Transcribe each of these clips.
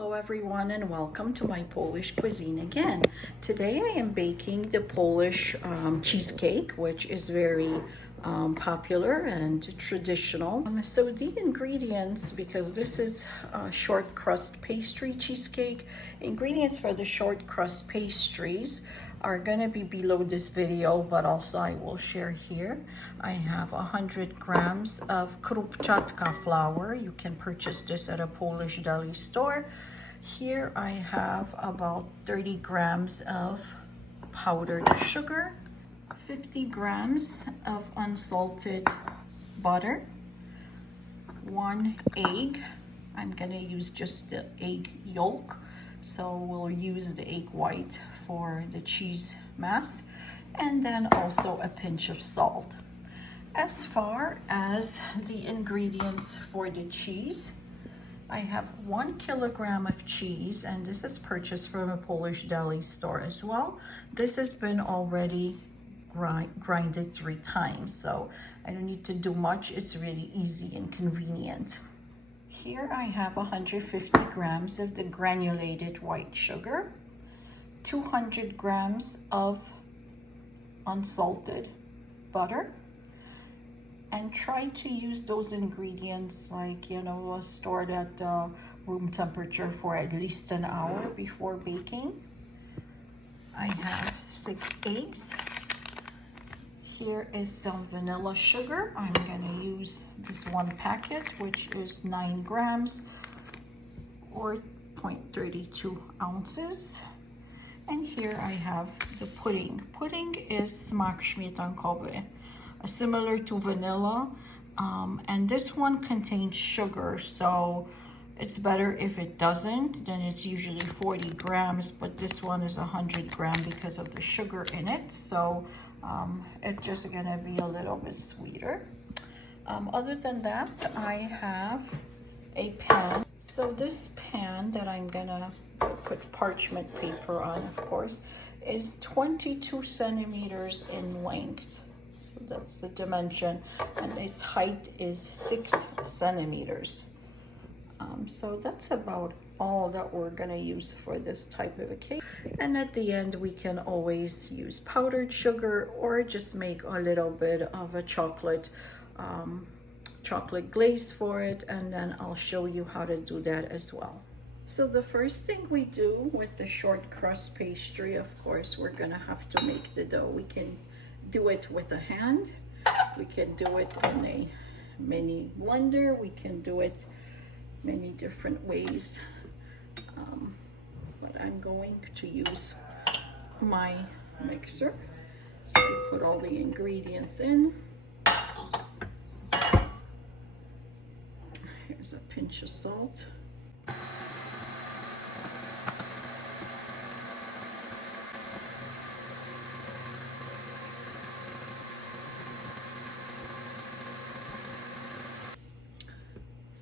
Hello everyone and welcome to my Polish cuisine again. Today I am baking the Polish cheesecake, which is very popular and traditional. So the ingredients, because this is short crust pastry cheesecake, ingredients for the short crust pastries are gonna be below this video, but also I will share here. I have 100 grams of Krupczatka flour. You can purchase this at a Polish deli store. Here I have about 30 grams of powdered sugar, 50 grams of unsalted butter, 1 egg. I'm gonna use just the egg yolk, so we'll use the egg white for the cheese mass, and then also a pinch of salt. As far as the ingredients for the cheese, I have 1 kilogram of cheese, and this is purchased from a Polish deli store as well. This has been already grinded 3 times, so I don't need to do much. It's really easy and convenient. Here I have 150 grams of the granulated white sugar, 200 grams of unsalted butter, and try to use those ingredients like, stored at room temperature for at least an hour before baking. I have 6 eggs. Here is some vanilla sugar. I'm gonna use this 1 packet, which is 9 grams or 0.32 ounces. And here I have the pudding. Pudding is Smietankowy, similar to vanilla, and this one contains sugar, so it's better if it doesn't. Then it's usually 40 grams, but this one is 100 grams because of the sugar in it, so it's just gonna be a little bit sweeter. Other than that, I have a pan. So this pan that I'm gonna put parchment paper on, of course, is 22 centimeters in length. So that's the dimension, and its height is 6 centimeters. So that's about all that we're gonna use for this type of a cake. And at the end, we can always use powdered sugar or just make a little bit of a chocolate glaze for it, and then I'll show you how to do that as well. So the first thing we do with the short crust pastry, of course, we're gonna have to make the dough. We can do it with a hand, we can do it in a mini blender, we can do it many different ways, but I'm going to use my mixer. So we put all the ingredients in. Here's a pinch of salt.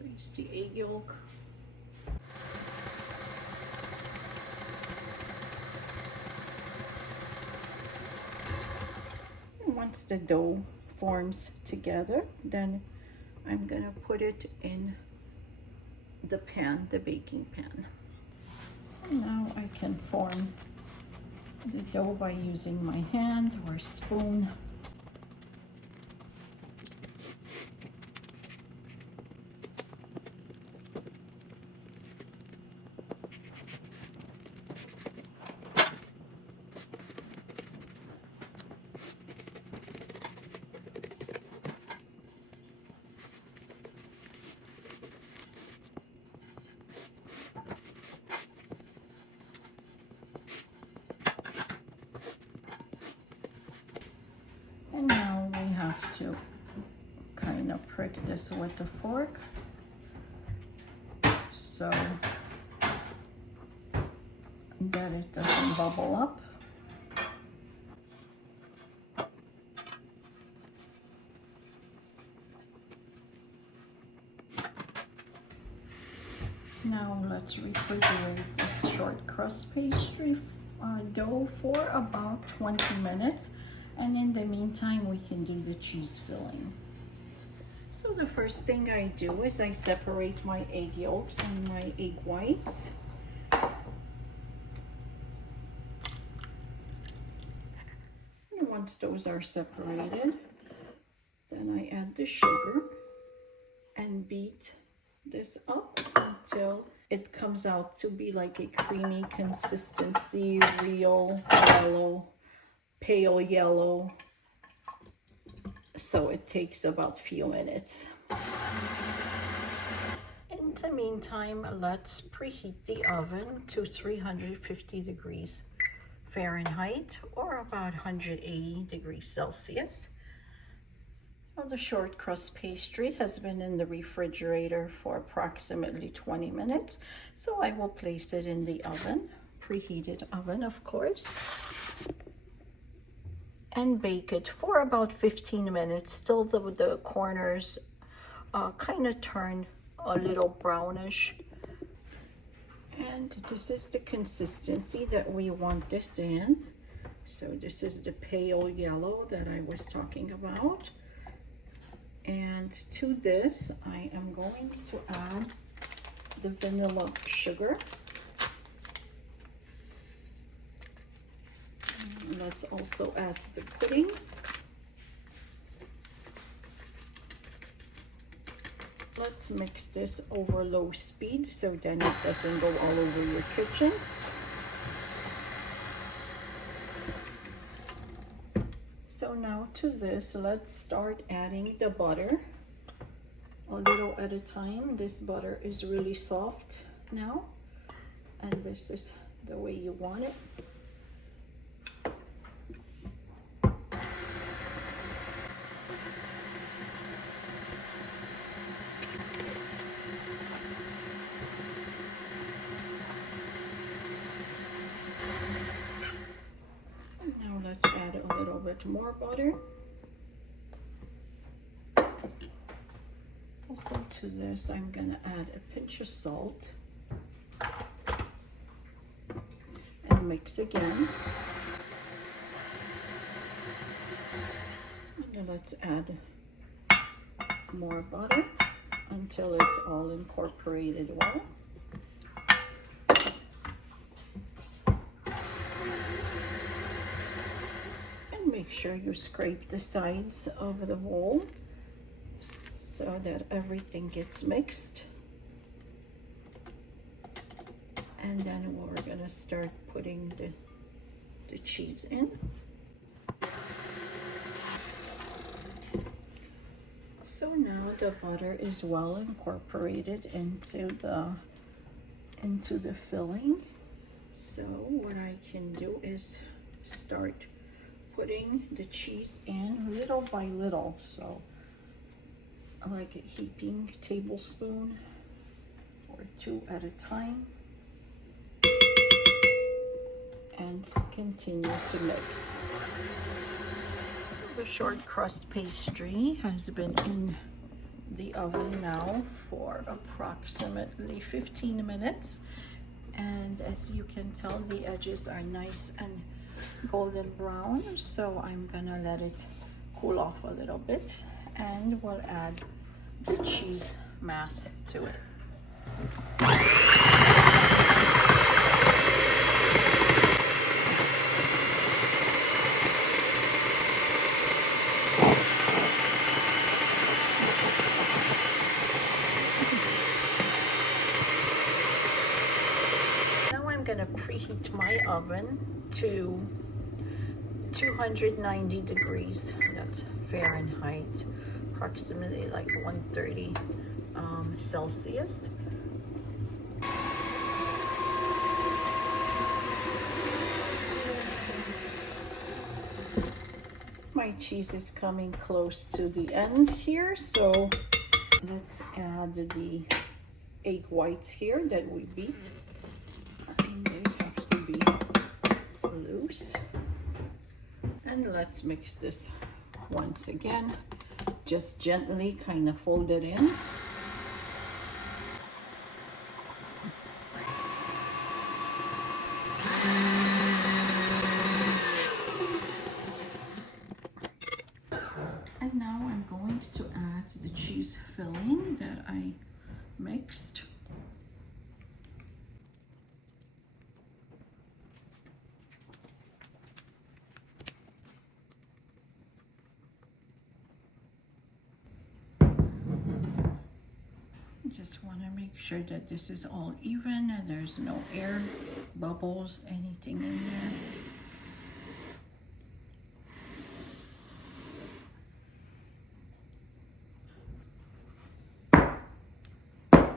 Here's the egg yolk. And once the dough forms together, then I'm gonna put it in the pan, the baking pan. And now I can form the dough by using my hand or spoon. And now we have to kind of prick this with a fork so that it doesn't bubble up. Now let's refrigerate this short crust pastry dough for about 20 minutes. And in the meantime, we can do the cheese filling. So the first thing I do is I separate my egg yolks and my egg whites. Once those are separated, then I add the sugar and beat this up until it comes out to be like a creamy consistency, real yellow, pale yellow. So it takes about a few minutes. In the meantime, let's preheat the oven to 350 degrees Fahrenheit or about 180 degrees Celsius. Well, the short crust pastry has been in the refrigerator for approximately 20 minutes, so I will place it in the oven, preheated oven of course, and bake it for about 15 minutes till the corners kind of turn a little brownish. And this is the consistency that we want this in. So this is the pale yellow that I was talking about. And to this, I am going to add the vanilla sugar. And let's also add the pudding. Let's mix this over low speed so then it doesn't go all over your kitchen. So now to this, let's start adding the butter a little at a time. This butter is really soft now, and this is the way you want it. Let's add a little bit more butter. Also to this, I'm gonna add a pinch of salt and mix again. And let's add more butter until it's all incorporated well. Make sure you scrape the sides of the bowl so that everything gets mixed. And then we're gonna start putting the cheese in. So now the butter is well incorporated into the filling. So what I can do is start putting the cheese in little by little, so like a heaping tablespoon or two at a time, and continue to mix. So the short crust pastry has been in the oven now for approximately 15 minutes, and as you can tell, the edges are nice and golden brown, so I'm gonna let it cool off a little bit, and we'll add the cheese mass to it. Now I'm gonna preheat my oven to 290 degrees, that's Fahrenheit, approximately like 130 Celsius. My cheese is coming close to the end here, so let's add the egg whites here that we beat. And they have to be loose. And let's mix this once again. Just gently kind of fold it in. And now I'm going to add the cheese filling that I mixed. Make sure that this is all even and there's no air bubbles, anything in there.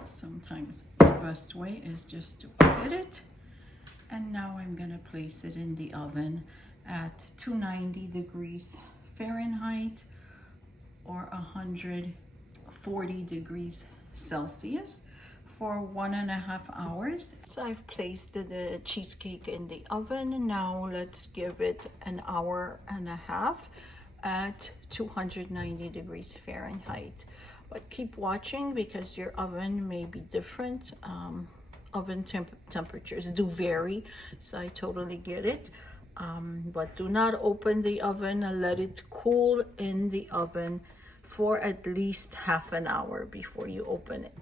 Sometimes the best way is just to hit it. And now I'm gonna place it in the oven at 290 degrees Fahrenheit or 140 degrees Celsius for 1.5 hours. So I've placed the cheesecake in the oven. Now let's give it an hour and a half at 290 degrees Fahrenheit. But keep watching because your oven may be different. Oven temperatures do vary, so I totally get it. But do not open the oven and let it cool in the oven for at least half an hour before you open it.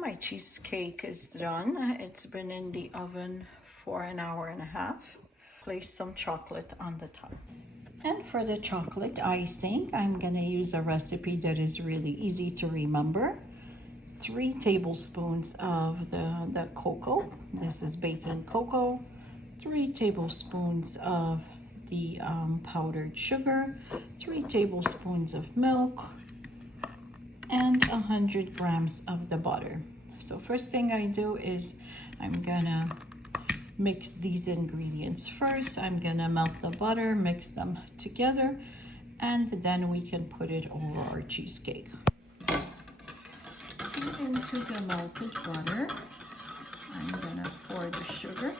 My cheesecake is done. It's been in the oven for an hour and a half. Place some chocolate on the top. And for the chocolate icing, I'm gonna use a recipe that is really easy to remember. 3 tablespoons of the cocoa. This is baking cocoa. 3 tablespoons of the powdered sugar. 3 tablespoons of milk. And 100 grams of the butter. So first thing I do is I'm gonna mix these ingredients first. I'm gonna melt the butter, mix them together, and then we can put it over our cheesecake. Into the melted butter, I'm gonna pour the sugar.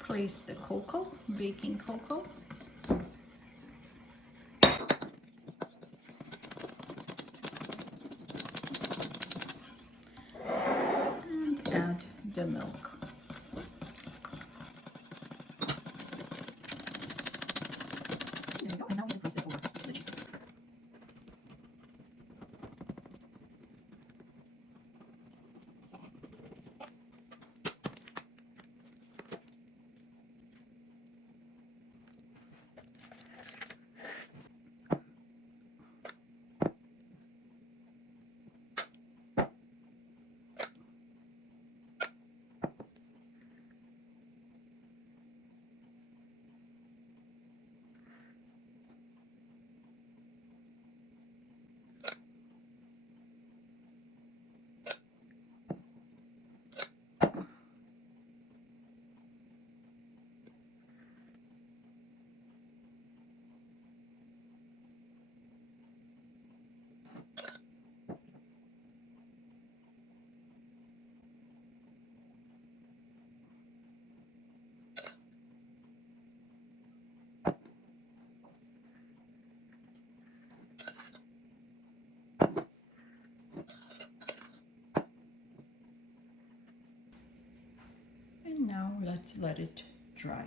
Place the cocoa, baking cocoa. Add the milk. There you go. And now we can place it over the cheesecake. And now let's let it dry.